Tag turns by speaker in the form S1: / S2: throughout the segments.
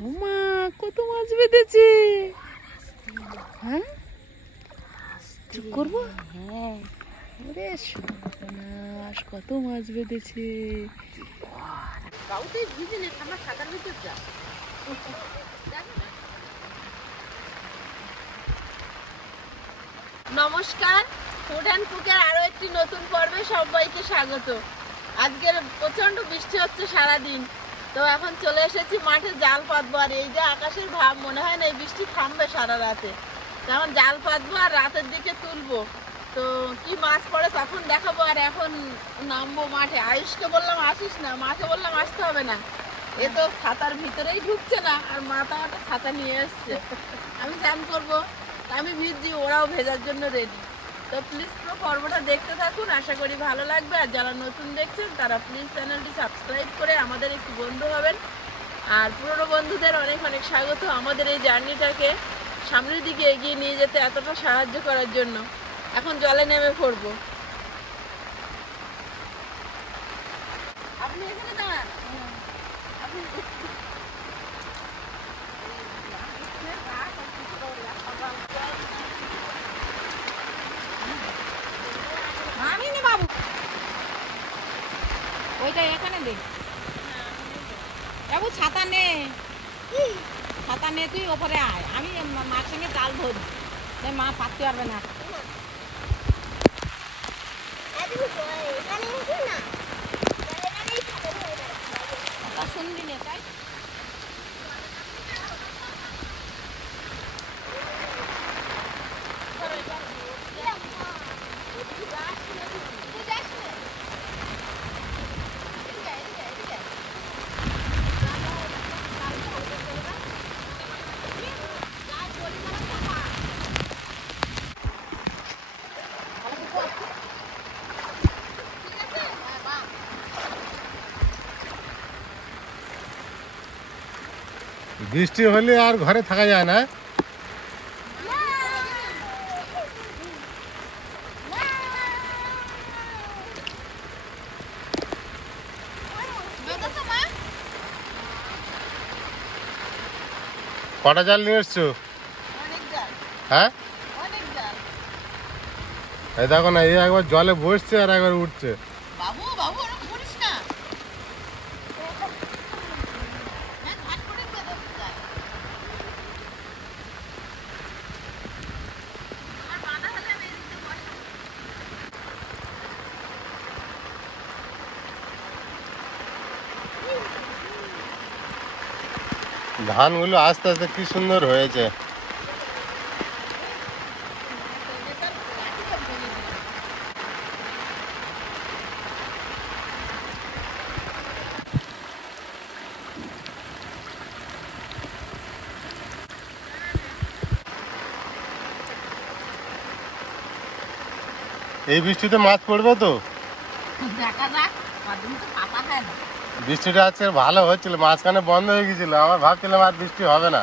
S1: ওমা, কত মাছ বেঁধেছে। হ্যাঁ? চুপ করব?
S2: হ্যাঁ
S1: ওরে কত মাছ বেঁধেছে।
S2: কাউতে ভিজে নে ঠান্ডা সাঁতার
S1: নমস্কার ফুড অ্যান্ড কুকের আরও একটি নতুন পর্বে সবাইকে স্বাগত। আজকের প্রচণ্ড বৃষ্টি হচ্ছে সারাদিন। তো এখন চলে এসেছি মাঠে জাল পাতবো, আর এই যে আকাশের ভাব, মনে হয় না এই বৃষ্টি থামবে সারা রাতে। তখন জাল পাতবো আর রাতের দিকে তুলবো। তো কি মাছ পড়ে তখন দেখাবো, আর এখন নামবো মাঠে। আয়ুষকে বললাম, আসিস না। মাকে বললাম, আসতে হবে না। এ তো ছাতার ভিতরেই ঢুকছে না, আর মাথা একটা ছাতা নিয়ে এসছে। আমি স্নান করব আমি ভিজছি, ওরাও ভেজার জন্য রেডি তো প্লিজ পুরো পর্বটা দেখতে থাকুন। আশা করি ভালো লাগবে। আর যারা নতুন দেখছেন, তারা প্লিজ চ্যানেলটি সাবস্ক্রাইব করে আমাদের একটু বন্ধু হবেন। আর পুরনো বন্ধুদের অনেক অনেক স্বাগত আমাদের এই জার্নিটাকে সামনের দিকে এগিয়ে নিয়ে যেতে এতটা সাহায্য করার জন্য। এখন জলে নেমে পড়ব আপনি এখানে দাঁড়ান আপনি
S2: আমি নে বাবু ওইটা এখানে দে বাবু, ছাতা নে। ছাতা নে, তুই ওপরে আয়। আমি মার সঙ্গে জাল ধরি মা, পাততে পারবে না কথা শুনবি না তাই
S3: বৃষ্টি হলে আর ঘরে থাকা যায় না। কটা জাল নিয়ে এসছো? হ্যাঁ? এই দেখো না, এই একবার জলে বসছে আর একবার উঠছে
S1: বাবু বাবু ওরকম করিস না হ্যাঁ, ঘাট করে দিয়ে দেবো জাল। আর বাঁধা হলে আমি এদিকে বসাবো।
S3: ধানগুলো আস্তে আস্তে কি সুন্দর হয়েছে। এই বৃষ্টিতে মাছ পড়বে তো?
S2: দেখা যাক পাপা খায় না।
S3: বৃষ্টিটা আজকে ভালো হচ্ছিল মাঝখানে বন্ধ হয়ে গেছিল আমার ভাবছিলাম আর বৃষ্টি হবে না।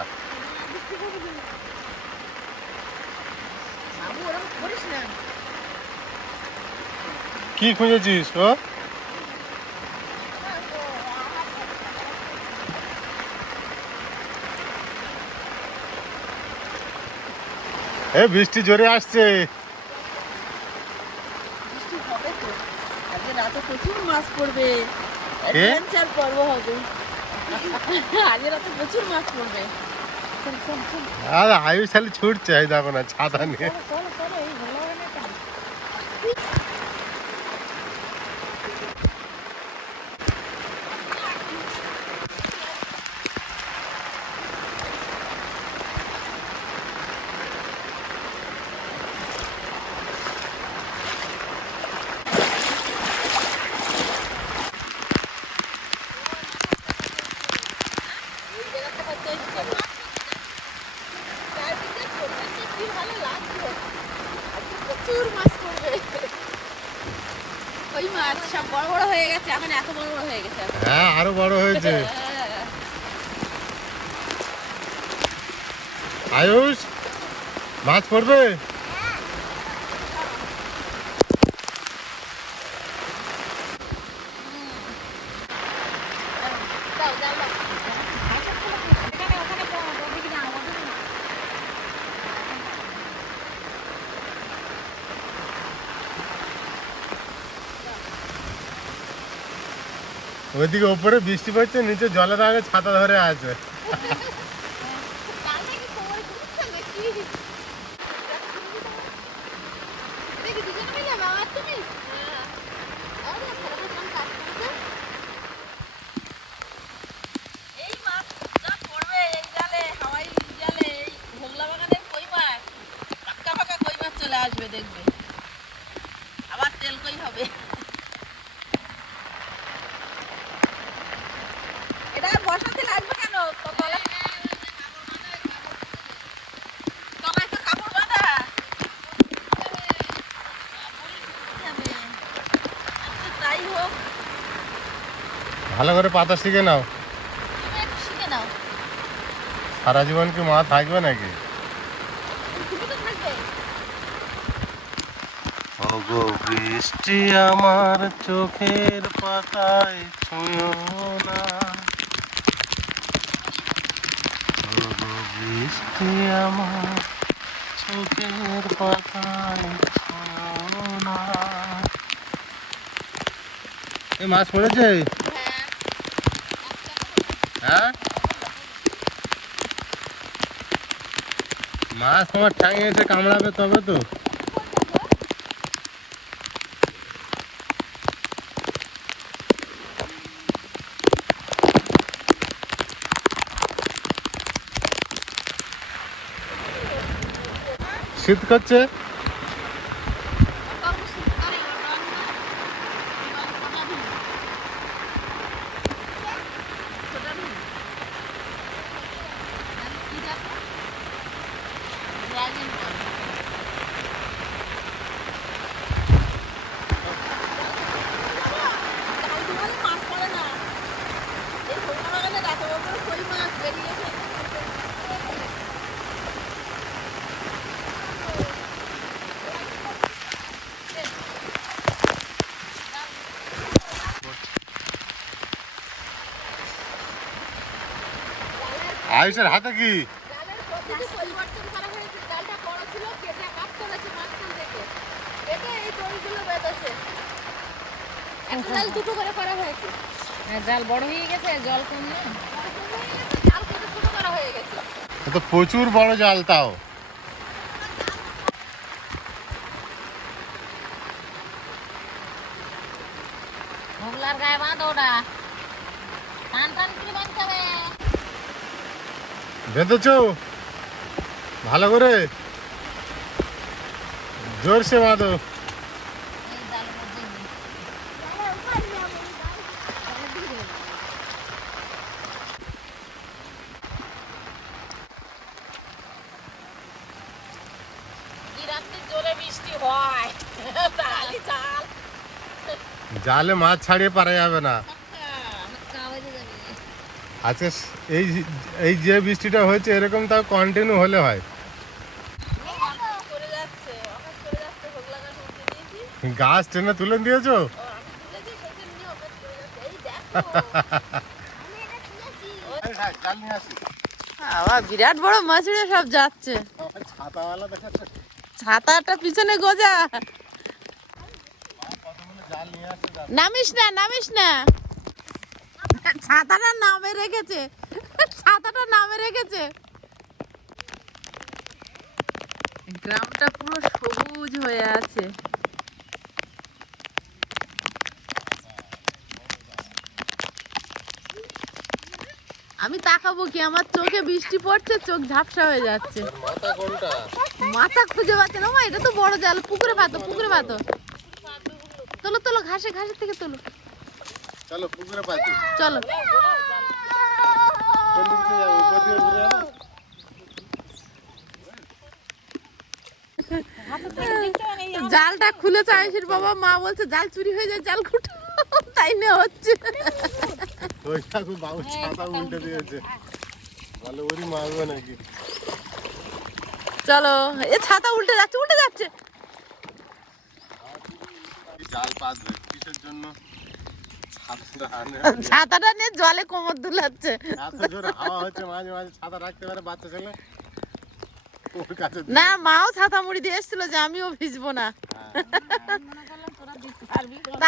S3: কি খুঁজেছিস ও? এ বৃষ্টি জোরে আসছে।
S1: বৃষ্টি হবে তো আজকে রাতে প্রচুর মাছ পড়বে? অ্যাডভেঞ্চার পর্ব হবে। আজকে রাতে প্রচুর মাছ পড়বে।
S3: আর আয়ুষ খালি ছুটছে দেখো না ছাতা নিয়ে
S2: চলো চলো এই ভালো হবে না কেন
S1: এই জায়গাটা হচ্ছে চারদিকে ছোট্ট কি ভালো লাগছে আজকে প্রচুর মাছ পড়বে। ওই মাছ সব বড় বড় হয়ে গেছে এখন এত বড় বড় হয়ে গেছে
S3: হ্যাঁ আরও বড় হয়েছে।
S1: হ্যাঁ।
S3: আয়ুষ মাছ পড়বে? ওইদিকে উপরে বৃষ্টি পড়ছে নিচে জলের আগে ছাতা ধরে আছে
S4: জালটা কি কোমরে তুলছে নাকি এটা কি দুজনে মিলে বাবা আর তুমি হ্যাঁ আরে সারাটা কোন কাজ করছে
S1: এই মাছটা পড়বে এই জালে হাওয়াই জালে এই ভোগলা বাগানে কই মাছ পাক্কা পাক্কা কই মাছ চলে আসবে দেখবে আবার তেল কই হবে এটা আর বসাতে লাগবে কেন তো তলায় তলায় তো কাপড় বাঁধা আচ্ছা, তাই হোক
S3: ভালো করে পাতা শিখে নাও।
S1: শিখে
S3: সারা জীবন কি মা থাকবে নাকি? ওগো বৃষ্টি আমার চোখের পাতায় ছুঁয়ো না। ওগো বৃষ্টি আমার চোখের পাতায় ছুঁয়ো না। এই মাছ পড়েছে হ্যাঁ মাছ তোমার ঠ্যাঙে এসে কামড়াবে তবে তো। শীত করছে
S1: মাছ পড়ে না এই ভোগলা বাগানে রাতে বড় কই মাছ বেরিয়েছে
S3: আয়ুষের হাতে কি
S4: জালের পদ্ধতি পরিবর্তন করা হয়েছে জালটা বড় ছিল কেটে কাট করেছে মাঝখান থেকে কেটে এই দড়িগুলো দুটো করে করা হয়েছে।
S1: হ্যাঁ, জাল বড় হয়ে গেছে জল কম না।
S3: তো প্রচুর বড় জাল তাও।
S1: ভোগলার গায়ে বাঁধো ওটা টান টান করে বাঁধতে হবে
S3: বেঁধেছো ভালো করে। জোরসে বাঁধো।
S1: জাল
S3: মাছ ছাড়িয়ে পারা যাবে না। আজকে এই এই যে বৃষ্টিটা হয়েছে এরকম তাও কন্টিনিউ হলে হয়।
S1: গাছ
S3: টেনে তুলে দিয়েছ?
S4: আবার বিরাট বড় মাছুড়ে সব যাচ্ছে। ছাতাটা পিছনে গোজা। নামিস না নামিস না। ছাতাটা নামে রেখেছে। ছাতাটা নামে রেখেছে। গ্রামটা পুরো সবুজ হয়ে আছে। আমি তাকাবো কি? আমার চোখে বৃষ্টি পড়ছে চোখ ঝাপসা হয়ে যাচ্ছে।
S3: মাথা
S4: খুঁজে পাচ্ছে না। এটা তো বড় জাল পুকুরে পাতো পুকুরে পাতো তোলো তোলো ঘাসে ঘাসের থেকে তোলো।
S3: চলো পুকুরে পাচ্ছি
S4: চলো। জালটা খুলে চাইছিস বাবা মা বলছে জাল চুরি হয়ে যায় জাল খুঁটো। তাই নিয়ে হচ্ছে।
S3: ওই কাকু বাবু ছাতা উল্টে দিয়েছে। বলে ওরই মারবো নাকি?
S4: চলো এ ছাতা উল্টে যাচ্ছে উল্টে যাচ্ছে।
S3: জাল পাতবে কিসের জন্য? ছাতাটা
S4: নিয়ে জলে কোমর দুলাচ্ছে।
S3: হাওয়া হচ্ছে মাঝে মাঝে ছাতা রাখতে পারে বাচ্চা ছেলে।
S4: না মাও ছাতা মুড়ি দিয়ে এসেছিল যে আমিও ভিজবো না।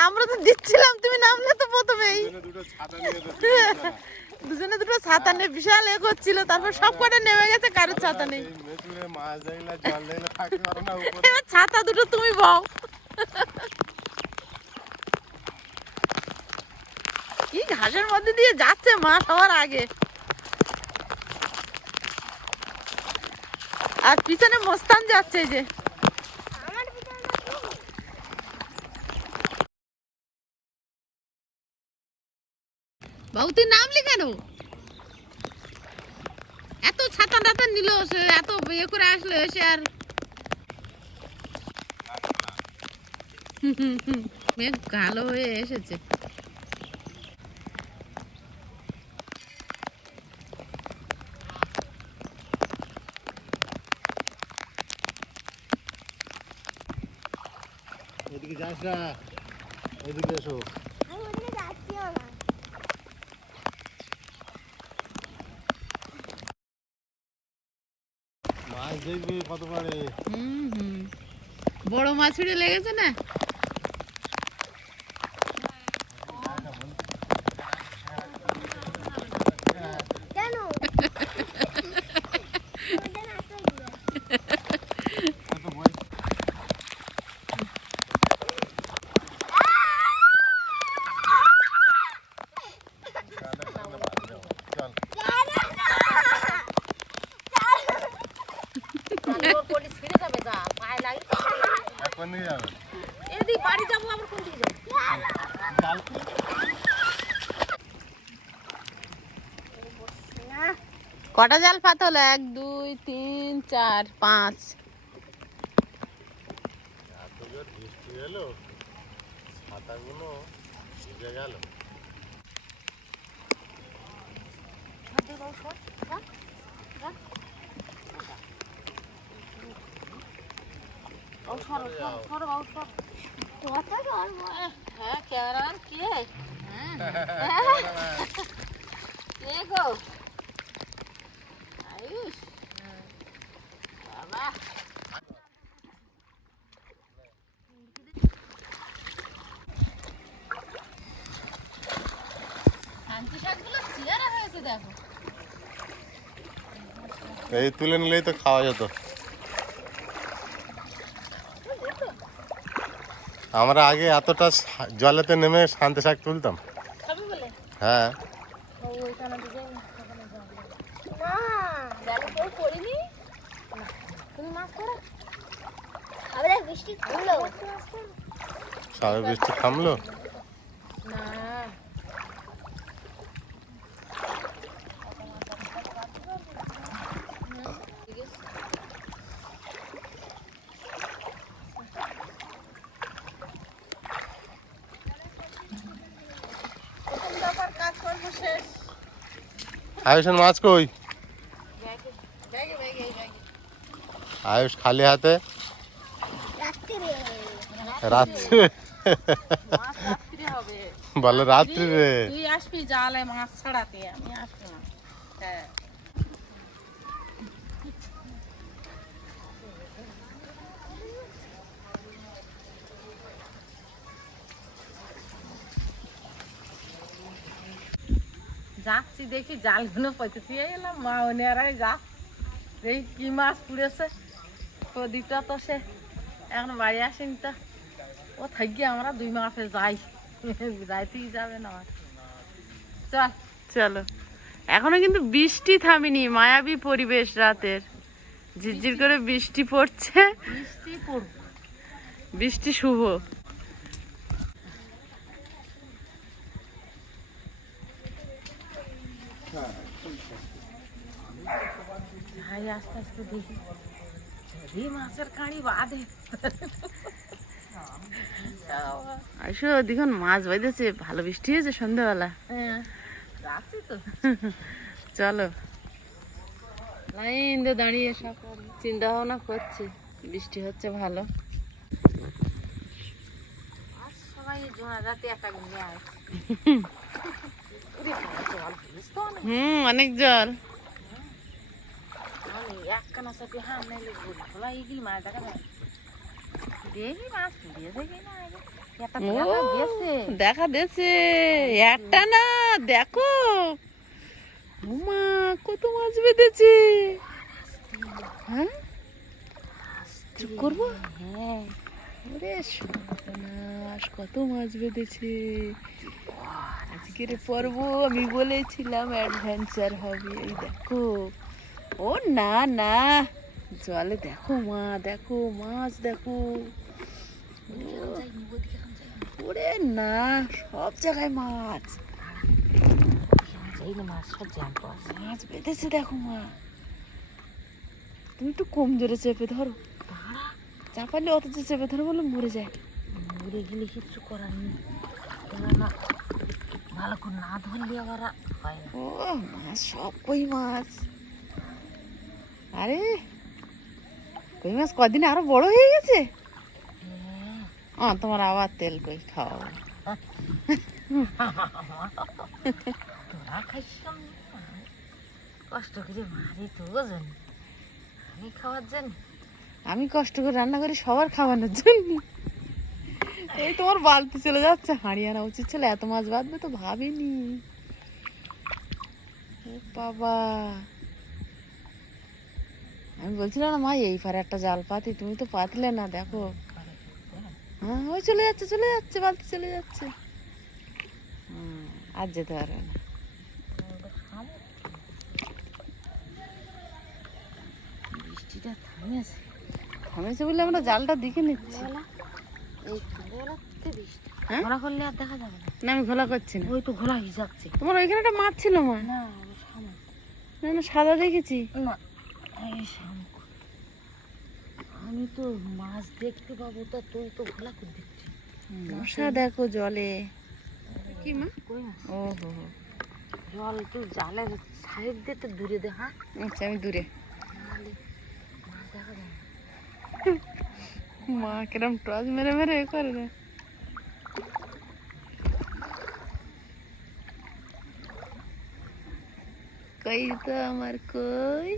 S4: আমরা তো দিচ্ছিলাম তুমি নামলে তো প্রথমেই।
S3: দুজনে দুটো ছাতা নিয়ে
S4: বিশাল এ করছিল তারপর সব কটা নেমে গেছে কারোর ছাতা নেই। ছাতা দুটো তুমি বও। ঘাসের মধ্যে দিয়ে যাচ্ছে মাছ হওয়ার আগে। আর পিছনে মোস্তান যাচ্ছে যে। বাবু তুই এত ছাতা টাতা নিল সে, এত ইয়ে করে আসলো এসে আর। মেঘ কালো হয়ে এসেছে।
S3: এদিকে যাস না এদিকে এসো। মাছ দেখবি কত পারে
S4: বড় মাছ লেগেছে না
S3: কত বই চল এখন নিয়ে যাবে।
S1: বাড়ি যাব আবার কোন দিকে
S4: কটা জাল পাতা হলো? এক দুই তিন চার পাঁচ।
S3: বৃষ্টি এলো ছাতাগুলো ভিজে গেল
S1: হ্যাঁ ক্যামেরাম্যান কে কে গো আয়ুষ বাবা
S4: শান্তি শাকগুলো চেয়ারা হয়েছে দেখো
S3: এই তুলে নিলেই তো খাওয়া যেত। আমরা আগে এতটা জলেতে নেমে শান্তি শাক তুলতাম। হ্যাঁ।
S5: থামলো।
S3: বৃষ্টি থামলো?
S1: না
S3: আয়ুষের মাছ কই? আয়ুষ খালি হাতে? রাত্রে। বলে রাত্রি। রে
S1: তুই আসবি জালে মাছ ছাড়াতে, আমি আসব হ্যাঁ। যাচ্ছি দেখি জালগুলো পচে এলাম মা ওনারাই যা দেখি কি মাছ পুড়েছে। প্রদীপটা তো সে এখন বাড়ি আসেনি তা। ও থাকি আমরা দুই মাসে যাই। যাইতেই যাবে না। চল।
S4: চলো। এখনও কিন্তু বৃষ্টি থামেনি মায়াবী পরিবেশ রাতের। ঝিরঝির করে বৃষ্টি পড়ছে।
S1: পড়ব
S4: বৃষ্টি শুভ।
S1: যাই আস্তে আস্তে দেখি। যদি মাছের কাঁড়ি বাঁধে।
S4: আসো দেখুন মাছ বাইতেছে ভালো বৃষ্টি হয়েছে সন্ধ্যাবেলা।
S1: হ্যাঁ যাচ্ছি তো।
S4: চলো। লাইন দিয়ে দাঁড়িয়ে সব চিন্তা ভাবনা করছি বৃষ্টি হচ্ছে ভালো।
S1: সবাই জোড়া রাতে একা তো অনেক।
S4: হুম অনেক জল।
S1: আমি
S6: একখানা সাথে হাম নাইলে ঘুরি খোলা এগুলি মাছ দেখা যায়। দেখি মাছ পুড়িয়েছে কি না দেখা
S4: দিয়েছে। একটা না দেখো। উমা কত মাছ বেঁধেছে। হ্যাঁ? চুপ করব?
S6: হ্যাঁ।
S4: সর্বনাশ কত মাছ বেঁধেছে। আজকের পর্ব আমি বলেছিলাম অ্যাডভেঞ্চার হবে এই দেখো। ও না না। জলে দেখো মা দেখো মাছ দেখো। ওরে না সব জায়গায় মাছ।
S6: মাছ
S4: বেঁধেছে দেখো মা। তুমি একটু কম জোরে চেপে ধরো। চাপালে অথচ চেপে ধরো বলে মরে যায়।
S6: মরে গেলে কিচ্ছু করার নেই। না ভালো করে না ধরলে আবার হয়
S4: ও মাছ সব কই মাছ। আরে কই মাছ কদিন আরও বড় হয়ে গেছে? ও তোমার আবার তেল কই খাও।
S6: তোরা খাইছিলাম কষ্ট করে মারি তো জানি। আমি খাওয়ার জানি।
S4: আমি কষ্ট করে রান্না করি সবার খাওয়ানোর জন্য। এই তোমার বালতি চলে যাচ্ছে হাঁড়ি আনা উচিত ছিল এত মাছ বাঁধবে তো ভাবিনি। বাবা। আমি বলছিলাম না মা এই পারে একটা জাল পাতি তুমি তো পাতলে না দেখো। হ্যাঁ ওই চলে যাচ্ছে চলে যাচ্ছে বালতি চলে যাচ্ছে। আর যেতে পারবে না।
S6: বৃষ্টিটা থামেছে।
S4: থামেছে বলে আমরা জালটা দিকে নিচ্ছি। হ্যাঁ?
S6: ঘোলা করলে আর দেখা যাবে না।
S4: আমি ঘোলা করছি না।
S6: ওই তো ঘোলা হয়ে যাচ্ছে।
S4: তোমার ওইখানে একটা মাছ ছিল মা।
S6: না
S4: না সাদা দেখেছি।
S6: না আমি তো মাছ দেখতে পাবো তা তুই তো ঘোলা করে দিচ্ছি
S4: মশা দেখো জলে। কি মা? ও হো হো।
S6: জল তুই জালের সাইড দিয়ে তো দূরে দে হ্যাঁ?
S4: আচ্ছা আমি দূরে।
S6: মাছ দেখা যায়
S4: মা কিরম টস মেরে মেরে এ করে না কই তো আমার কই?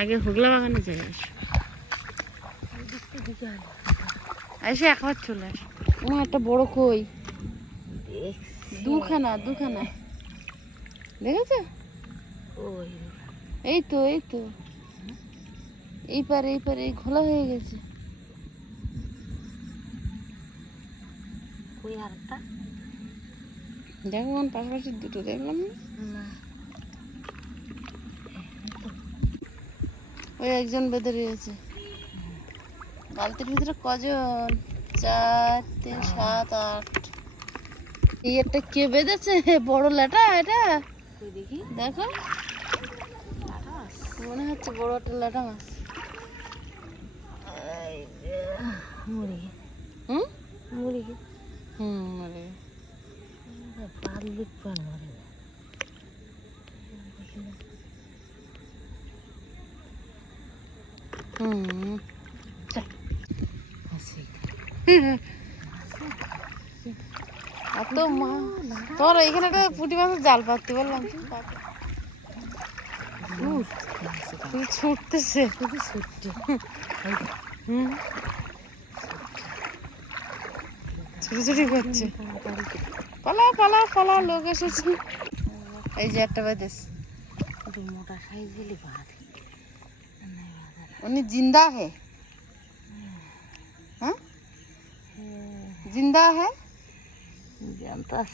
S4: আগে হুগলা বাগানে চলে আস। এসে একবার চলে আস। মা একটা বড় কই? দুখানা দুখানা। দেখেছ? এই তো এই তো। এই পারে এই পারে এই খোলা হয়ে গেছে। দেখো পাশাপাশি দুটো দেখলাম না। ওই একজন বেঁধে রয়েছে। বালতির ভিতরে কজন? চারটে সাত আট। এই একটা কে বেঁধেছে? বড় ল্যাটা এটা?
S6: দেখো।
S4: মনে হচ্ছে বড় একটা ল্যাটা মাছ।
S6: মুরগি
S4: হুম?
S6: মুরগি
S4: হুম মানে
S6: পাবলিক পান মরে
S4: মা এখানে একটা পুঁটি মাছের জাল পাততে বললাম। তুই ছুটতেছে। হুম। ছুটি করছে পালা পালা পালা, লোক এসেছে। এই যে একটা বাদেশ।
S6: মোটা সাইজ হলে বাদ।
S4: উনি জিন্দা है हाँ जिंदा है
S6: জানতাস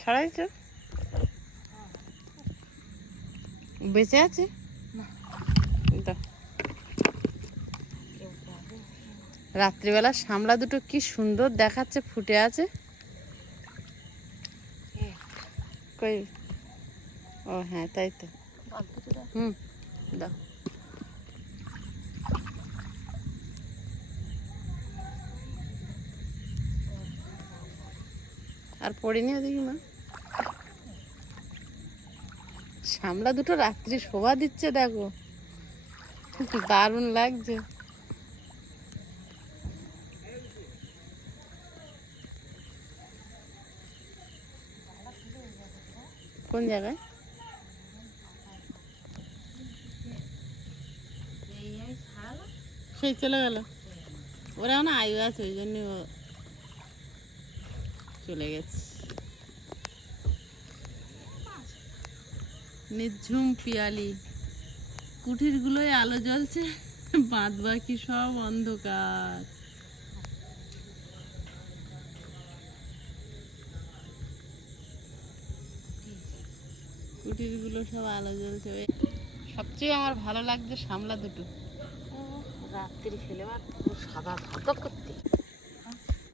S4: ছাড়াইছো বেঁচে আছে
S6: না।
S4: দাও। রাত্রিবেলা সামলা দুটো কি সুন্দর দেখাচ্ছে ফুটে আছে কই? ও হ্যাঁ তাই তো। হুম, দাও। আর পড়িনি ওদিকে, মা? সামলা দুটো রাত্রি শোভা দিচ্ছে, দেখো। দারুণ লাগছে। কোন জায়গায়? সেই চলে গেল। ওরা না আয়ু আছে ওই জন্য চলে গেছে। নিঝুম পিয়ালি। কুঠিরগুলোয় আলো জ্বলছে বাদ বাকি সব অন্ধকার। কুটিরগুলো সব আলো জ্বলছে ওই সবচেয়ে আমার ভালো লাগছে সামলা দুটো। রাত্রি ফেলে সাদা ধকধক করতে